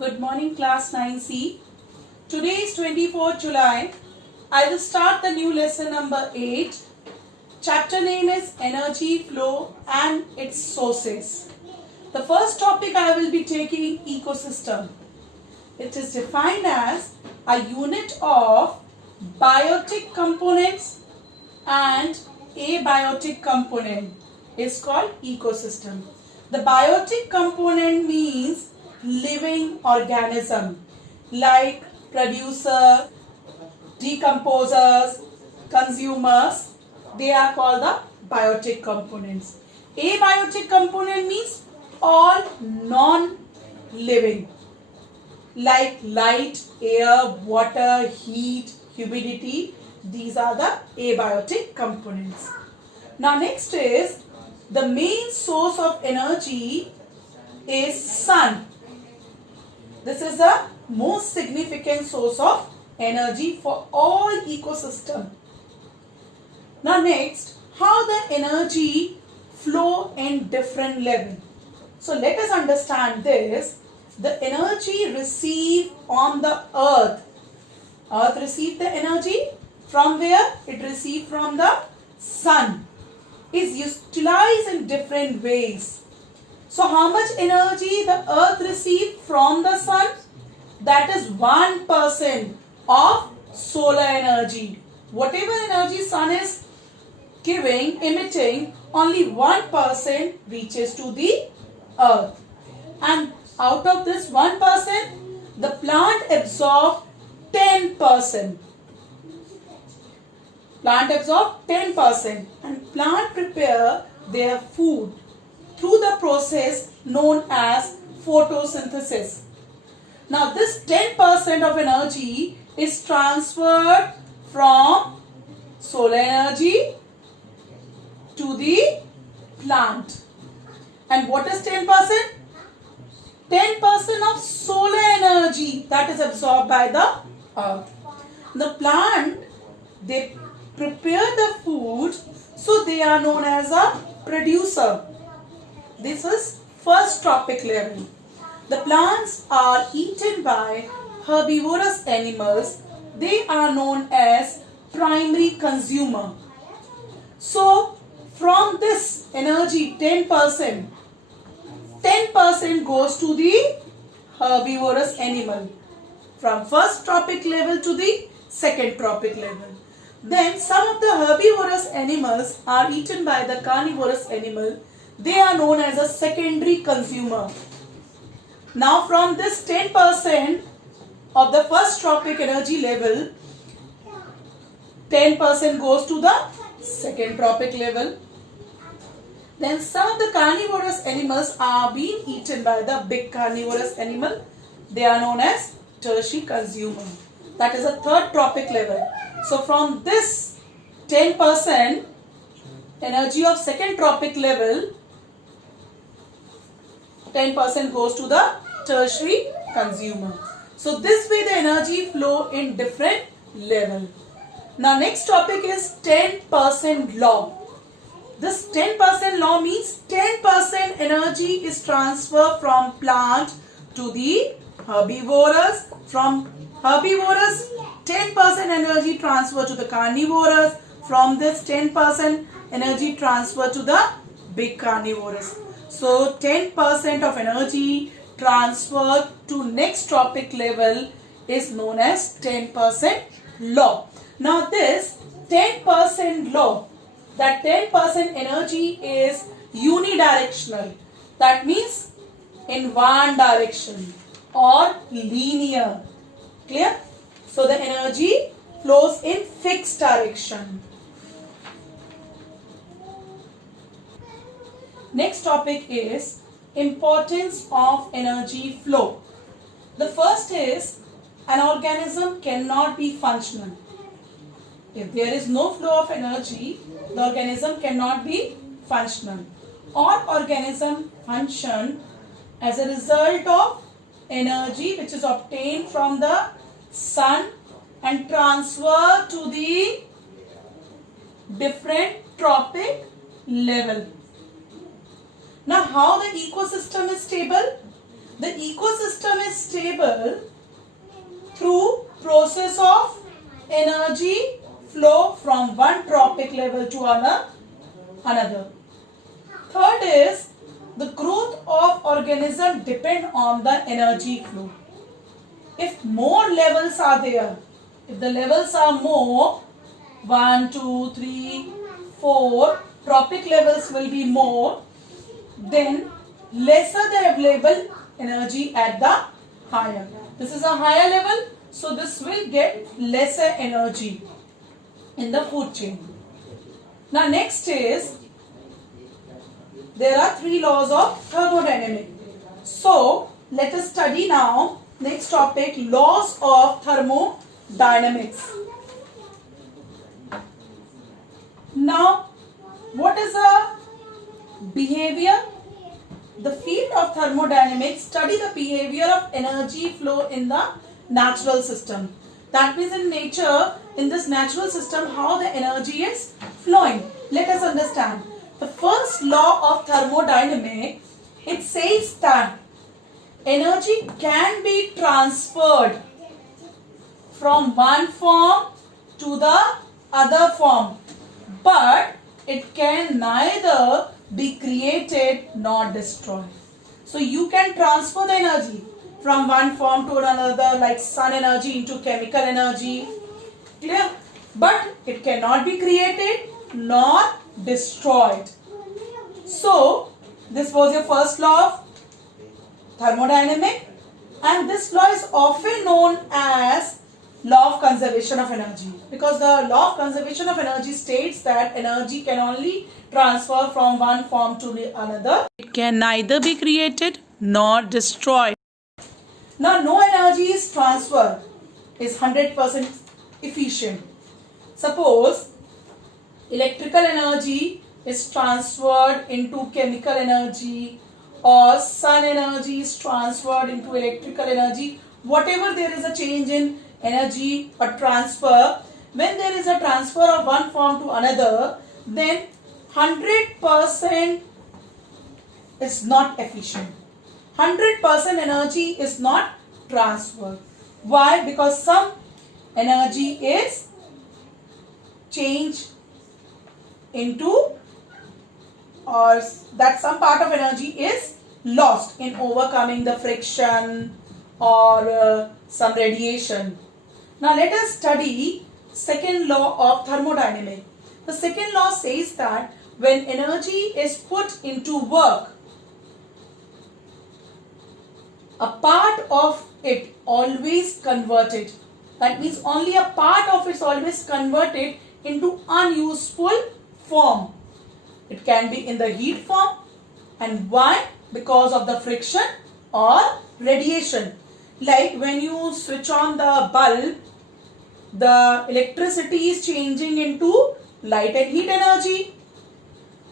Good morning, class 9C. Today is 24th July. I will start the new lesson number 8. Chapter name is Energy Flow and its Sources. The first topic I will be taking ecosystem. It is defined as a unit of biotic components and abiotic component is called ecosystem. The biotic component means living organism like producer, decomposers, consumers. They are called the biotic components. Abiotic component means all non-living like light, air, water, heat, humidity. These are the abiotic components. Now next is the main source of energy is sun. This is the most significant source of energy for all ecosystem. Now next, how the energy flow in different level. So let us understand this. The energy received on the earth. Earth received the energy from where? It received from the sun. Is utilized in different ways. So how much energy the earth received from the sun? That is 1% of solar energy. Whatever energy sun is giving, emitting, only 1% reaches to the earth. And out of this 1%, the plant absorbs 10%. Plant absorb 10% and plant prepare their food through the process known as photosynthesis. Now this 10% of energy is transferred from solar energy to the plant. And what is 10%? 10% of solar energy that is absorbed by the earth. The plant, they prepare the food, so they are known as a producer. This is first trophic level. The plants are eaten by herbivorous animals. They are known as primary consumer. So from this energy 10% goes to the herbivorous animal from first trophic level to the second trophic level. Then some of the herbivorous animals are eaten by the carnivorous animal. They are known as a secondary consumer. Now from this 10% of the first trophic energy level, 10% goes to the second trophic level. Then some of the carnivorous animals are being eaten by the big carnivorous animal. They are known as tertiary consumer. That is a third trophic level. So from this 10% energy of second trophic level, 10% goes to the tertiary consumer. So this way the energy flow in different level. Now next topic is 10% law. This 10% law means 10% energy is transferred from plant to the herbivorous. From herbivorous, 10% energy transfer to the carnivorous. From this 10% energy transfer to the big carnivorous. So 10% of energy transferred to next trophic level is known as 10% law. Now this 10% law, that 10% energy is unidirectional. That means in one direction or linear. Clear? So the energy flows in fixed direction. Next topic is importance of energy flow. The first is an organism cannot be functional. If there is no flow of energy, the organism cannot be functional. All organisms function as a result of energy which is obtained from the sun and transferred to the different trophic level. Now how the ecosystem is stable? The ecosystem is stable through process of energy flow from one tropic level to another. Third is the growth of organism depend on the energy flow. If more levels are there, if the levels are more, 1, 2, 3, 4, tropic levels will be more, then lesser the available energy at the higher. This is a higher level, so this will get lesser energy in the food chain. Now next is, there are 3 laws of thermodynamics. So let us study now next topic, laws of thermodynamics. Now what is a behavior? The field of thermodynamics study the behavior of energy flow in the natural system. That means in nature, in this natural system, how the energy is flowing. Let us understand. The first law of thermodynamics, it says that energy can be transferred from one form to the other form, but it can neither be created nor destroyed. So you can transfer the energy from one form to another, like sun energy into chemical energy, clear? But it cannot be created nor destroyed. So this was your first law of thermodynamics, and this law is often known as law of conservation of energy, because the law of conservation of energy states that energy can only transfer from one form to another. It can neither be created nor destroyed. Now no energy is transferred is 100% efficient. Suppose electrical energy is transferred into chemical energy, or sun energy is transferred into electrical energy. Whatever there is a change in energy or transfer, when there is a transfer of one form to another, then 100% is not efficient. 100% energy is not transferred. Why? Because some energy is changed into, or that some part of energy is lost in overcoming the friction or some radiation. Now let us study second law of thermodynamics. The second law says that when energy is put into work, a part of it always converted. That means only a part of it is always converted into unuseful form. It can be in the heat form. And why? Because of the friction or radiation. Like when you switch on the bulb, the electricity is changing into light and heat energy.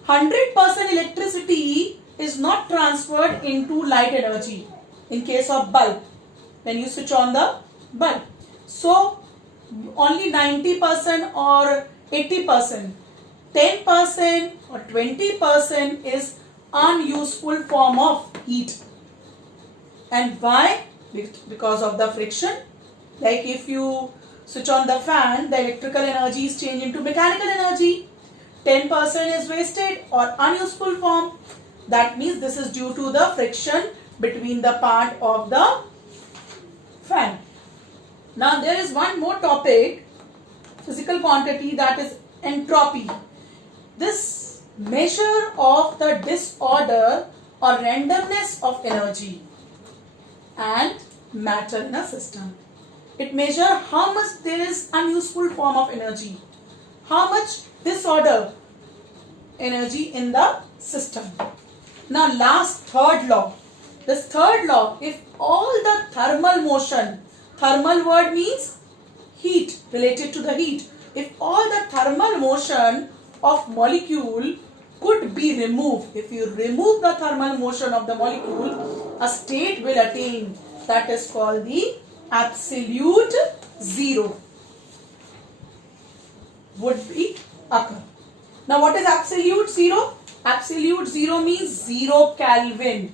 100% electricity is not transferred into light energy in case of bulb, when you switch on the bulb. So only 90% or 80%, 10% or 20% is unuseful form of heat. And why? Because of the friction. Like if you switch on the fan, the electrical energy is changed into mechanical energy. 10% is wasted or unuseful form. That means this is due to the friction between the part of the fan. Now there is one more topic, physical quantity, that is entropy. This measure of the disorder or randomness of energy and matter in a system. It measures how much there is unuseful form of energy, how much disorder energy in the system. Now last, third law. This third law, if all the thermal motion, thermal word means heat, related to the heat. If all the thermal motion of molecule could be removed, if you remove the thermal motion of the molecule, a state will attain that is called the absolute zero would be occur. Now what is absolute zero? Absolute zero means 0 Kelvin.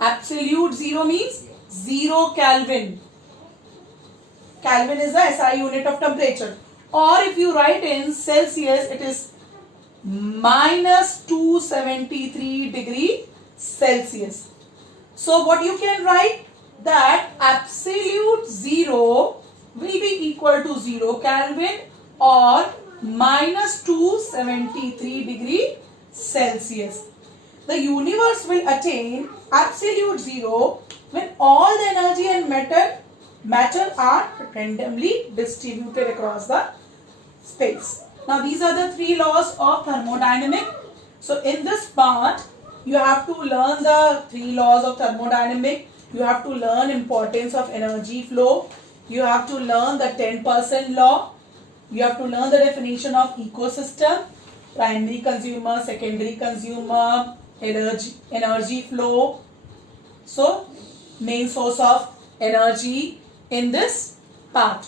Absolute zero means 0 Kelvin. Kelvin is the SI unit of temperature. Or if you write in Celsius, it is minus 273 degree Celsius. So what you can write, that absolute 0 will be equal to 0 Kelvin or minus 273 degree Celsius. The universe will attain absolute 0 when all the energy and matter are randomly distributed across the space. Now these are the three laws of thermodynamics. So in this part, you have to learn the three laws of thermodynamics. You have to learn importance of energy flow. You have to learn the 10% law. You have to learn the definition of ecosystem, primary consumer, secondary consumer, energy flow. So main source of energy in this part.